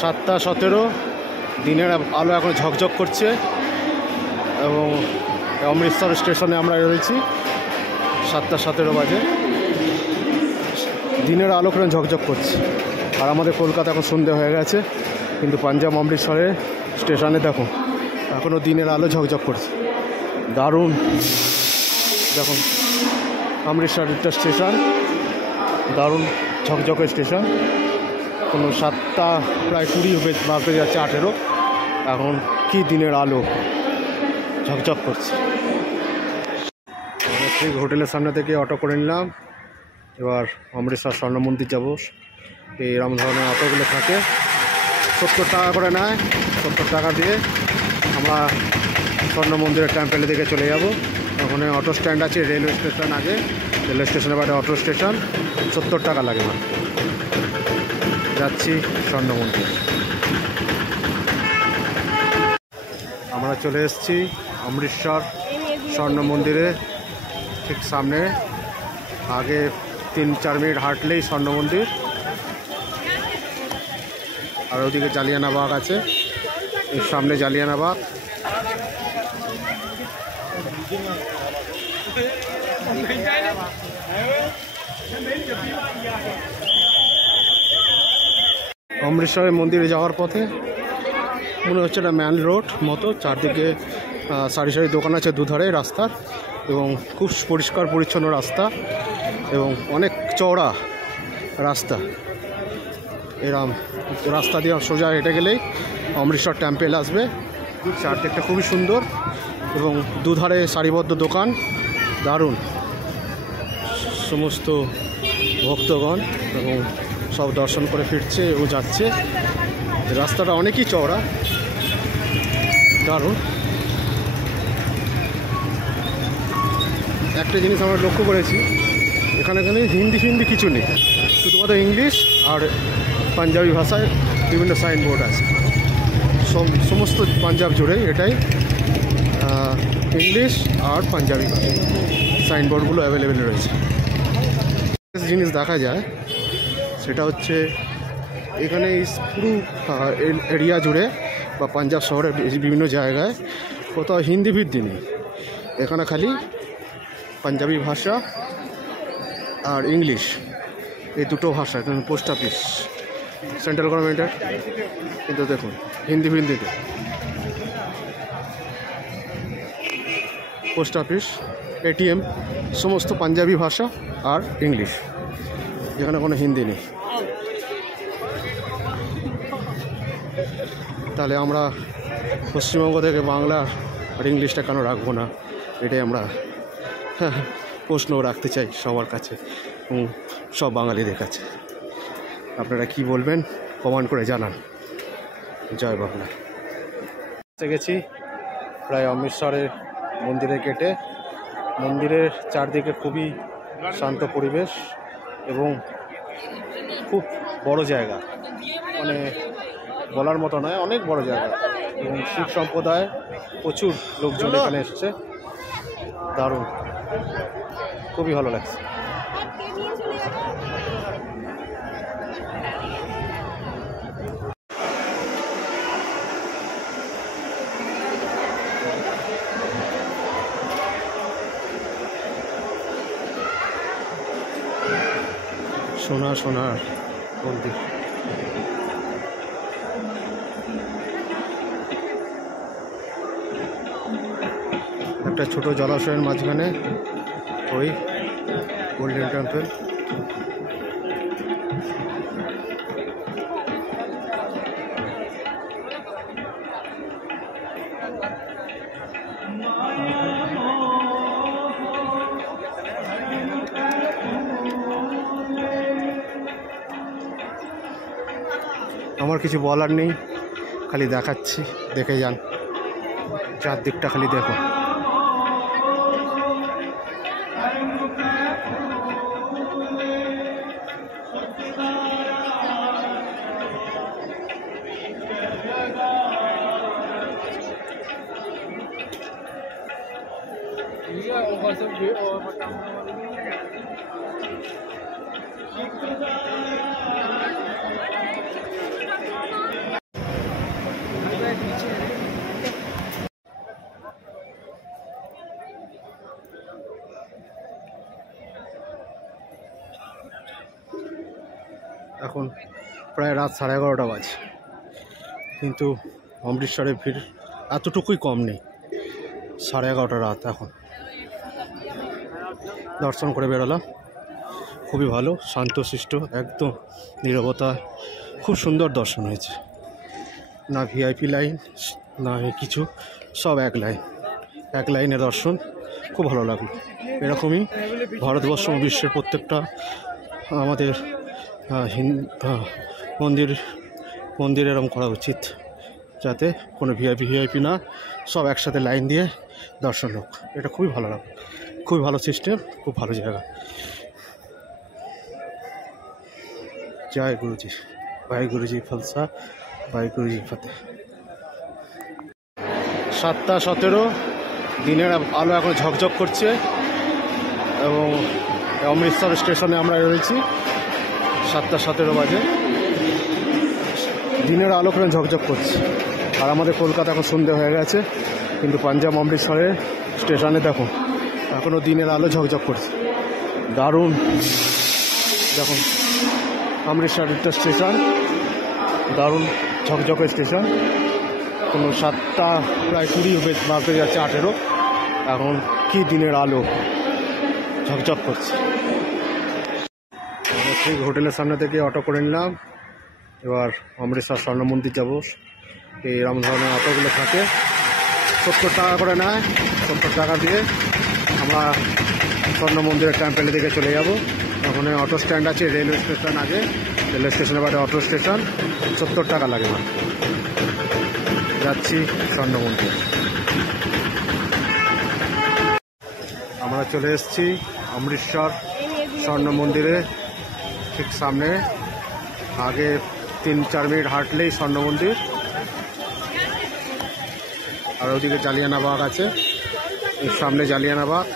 7:17 দিনের আলো এখন ঝকঝক করছে এবং অমৃতসর স্টেশনে আমরা রয়েছি। 7:17 বাজে, দিনের আলো করে ঝকঝক করছে। আর আমাদের কলকাতা এখন সন্ধে হয়ে গেছে, কিন্তু পাঞ্জাব অমৃতসরের স্টেশনে দেখো এখনও দিনের আলো ঝকঝক করছে, দারুণ। দেখুন অমৃতসর একটা স্টেশন, দারুণ ঝকঝকে স্টেশন। কোনো 7টা প্রায় 20 বাজতে যাচ্ছে, 18। এখন কি দিনের আলো ঝকঝক করছে। ঠিক হোটেলের সামনে থেকে অটো করে নিলাম, এবার অমৃতসর স্বর্ণ মন্দির যাবো। এইরকম ধরনের অটোগুলো থাকে, 70 টাকা করে নেয়। 70 টাকা দিয়ে আমরা স্বর্ণ মন্দিরের টেম্পেলের দিকে চলে যাব। ওখানে অটো স্ট্যান্ড আছে, রেলওয়ে স্টেশন আগে, রেলওয়ে স্টেশনের বাইরে অটো স্টেশন, 70 টাকা লাগে না। যাচ্ছি স্বর্ণ মন্দির। আমরা চলে এসেছি অমৃতসর স্বর্ণ মন্দিরে ঠিক সামনে। আগে 3-4 মিনিট হাঁটলেই স্বর্ণ মন্দির। আর ওদিকে জালিয়ানাবাগ আছে, এর সামনে জালিয়ানাবাগ। অমৃতসরের মন্দিরে যাওয়ার পথে মনে হচ্ছে এটা ম্যান রোড মতো, চারদিকে সারি সারি দোকান আছে দুধারে রাস্তার, এবং খুব পরিষ্কার পরিচ্ছন্ন রাস্তা এবং অনেক চওড়া রাস্তা। এরম রাস্তা দিয়ে সোজা হেঁটে গেলেই অমৃতসর টেম্পেল আসবে। চারদিকটা খুবই সুন্দর এবং দুধারে সারিবদ্ধ দোকান, দারুণ। সমস্ত ভক্তগণ এবং সব দর্শন করে ফিরছে ও যাচ্ছে। রাস্তাটা অনেকই চওড়া, দারুণ। একটা জিনিস আমরা লক্ষ্য করেছি, এখানে হিন্দি কিছু নেই, শুধুমাত্র ইংলিশ আর পাঞ্জাবি ভাষায় বিভিন্ন সাইনবোর্ড আছে। সমস্ত পাঞ্জাব জুড়েই এটাই ইংলিশ আর পাঞ্জাবি সাইনবোর্ডগুলো অ্যাভেলেবেল রয়েছে। জিনিস দেখা যায় সেটা হচ্ছে এখানে পুরো এরিয়া জুড়ে বা পাঞ্জাব শহরের বিভিন্ন জায়গায় কোথাও হিন্দি ভিত্তি নেই। এখানে খালি পাঞ্জাবি ভাষা আর ইংলিশ, এই দুটো ভাষা। এখানে পোস্ট অফিস সেন্ট্রাল গভর্নমেন্টের, কিন্তু দেখুন হিন্দিতে পোস্ট অফিস, এটিএম সমস্ত পাঞ্জাবি ভাষা আর ইংলিশ, যেখানে কোনো হিন্দি নেই। তাহলে আমরা পশ্চিমবঙ্গ থেকে বাংলা আর ইংলিশটা কেন রাখবো না, এটাই আমরা প্রশ্ন রাখতে চাই সবার কাছে এবং সব বাঙালিদের কাছে। আপনারা কি বলবেন কমেন্ট করে জানান। জয় বাংলা। গেছি প্রায় অমৃতসরের মন্দিরের গেটে। মন্দিরের চারদিকে খুবই শান্ত পরিবেশ এবং খুব বড় জায়গা, মানে বলার মতো নয়, অনেক বড় জায়গা। এবং শিখ সম্প্রদায় প্রচুর লোকজন এখানে এসছে, দারুণ, খুবই ভালো লাগছে। সোনার মন্দির। একটা ছোট জলাশয়ের মাঝখানে ওই গোল্ডেন টেম্পল। আমার কিছু বলার নেই, খালি দেখাচ্ছি, দেখে যান। চারদিকটা খালি দেখো। প্রায় রাত 11:30 বাজে, কিন্তু অমৃতসরের ভিড় এতটুকুই কম নেই। 11:30 রাত এখন। দর্শন করে বেরোলাম, খুবই ভালো, শান্তশিষ্ট, একদম নীরবতা, খুব সুন্দর দর্শন হয়েছে। না ভিআইপি লাইন না কিছু, সব এক লাইনে দর্শন, খুব ভালো লাগলো। এরকমই ভারতবর্ষ ও বিশ্বের প্রত্যেকটা আমাদের মন্দির এরকম করা উচিত, যাতে কোনো ভিআইপি না, সব একসাথে লাইন দিয়ে দর্শন হোক। এটা খুবই ভালো লাগলো, খুবই ভালো সিস্টেম, খুব ভালো জায়গা। জয় গুরুজি, ভাই গুরুজি ফলসা, ভাই গুরুজি ফতে। 7:17, দিনের আলো এখন ঝকঝক করছে এবং অমৃতসর স্টেশনে আমরা রয়েছি। 7:17 বাজে, দিনের আলো করে ঝকঝক করছে। আর আমাদের কলকাতা এখন সন্ধে হয়ে গেছে, কিন্তু পাঞ্জাব অমৃতসরের স্টেশনে দেখো এখনও দিনের আলো ঝকঝক করছে, দারুণ। দেখুন অমৃতসর একটা স্টেশন, দারুণ ঝকঝকে স্টেশন। কোনো 7টা প্রায় 20 বাজতে যাচ্ছে, 18, এখন কি দিনের আলো ঝকঝক করছে। ঠিক হোটেলের সামনে থেকে অটো করে নিলাম, এবার অমৃতসর স্বর্ণ মন্দির যাবো। এইরকম ধরনের অটোগুলো থাকে, 70 টাকা করে নেয়। 70 টাকা দিয়ে আমরা স্বর্ণ মন্দিরের টেম্পেলের দিকে চলে যাব। ওখানে অটো স্ট্যান্ড আছে, রেলওয়ে স্টেশন আগে, রেলওয়ে স্টেশনের বাদে অটো স্টেশন, 70 টাকা লাগে না। যাচ্ছি স্বর্ণ মন্দির। আমরা চলে এসেছি অমৃতসর স্বর্ণ মন্দিরে ঠিক সামনে। আগে 3-4 মিনিট হাঁটলেই স্বর্ণ মন্দির, আর ওদিকে জালিয়ানাবাগ আছে, এর সামনে জালিয়ানাবাগ।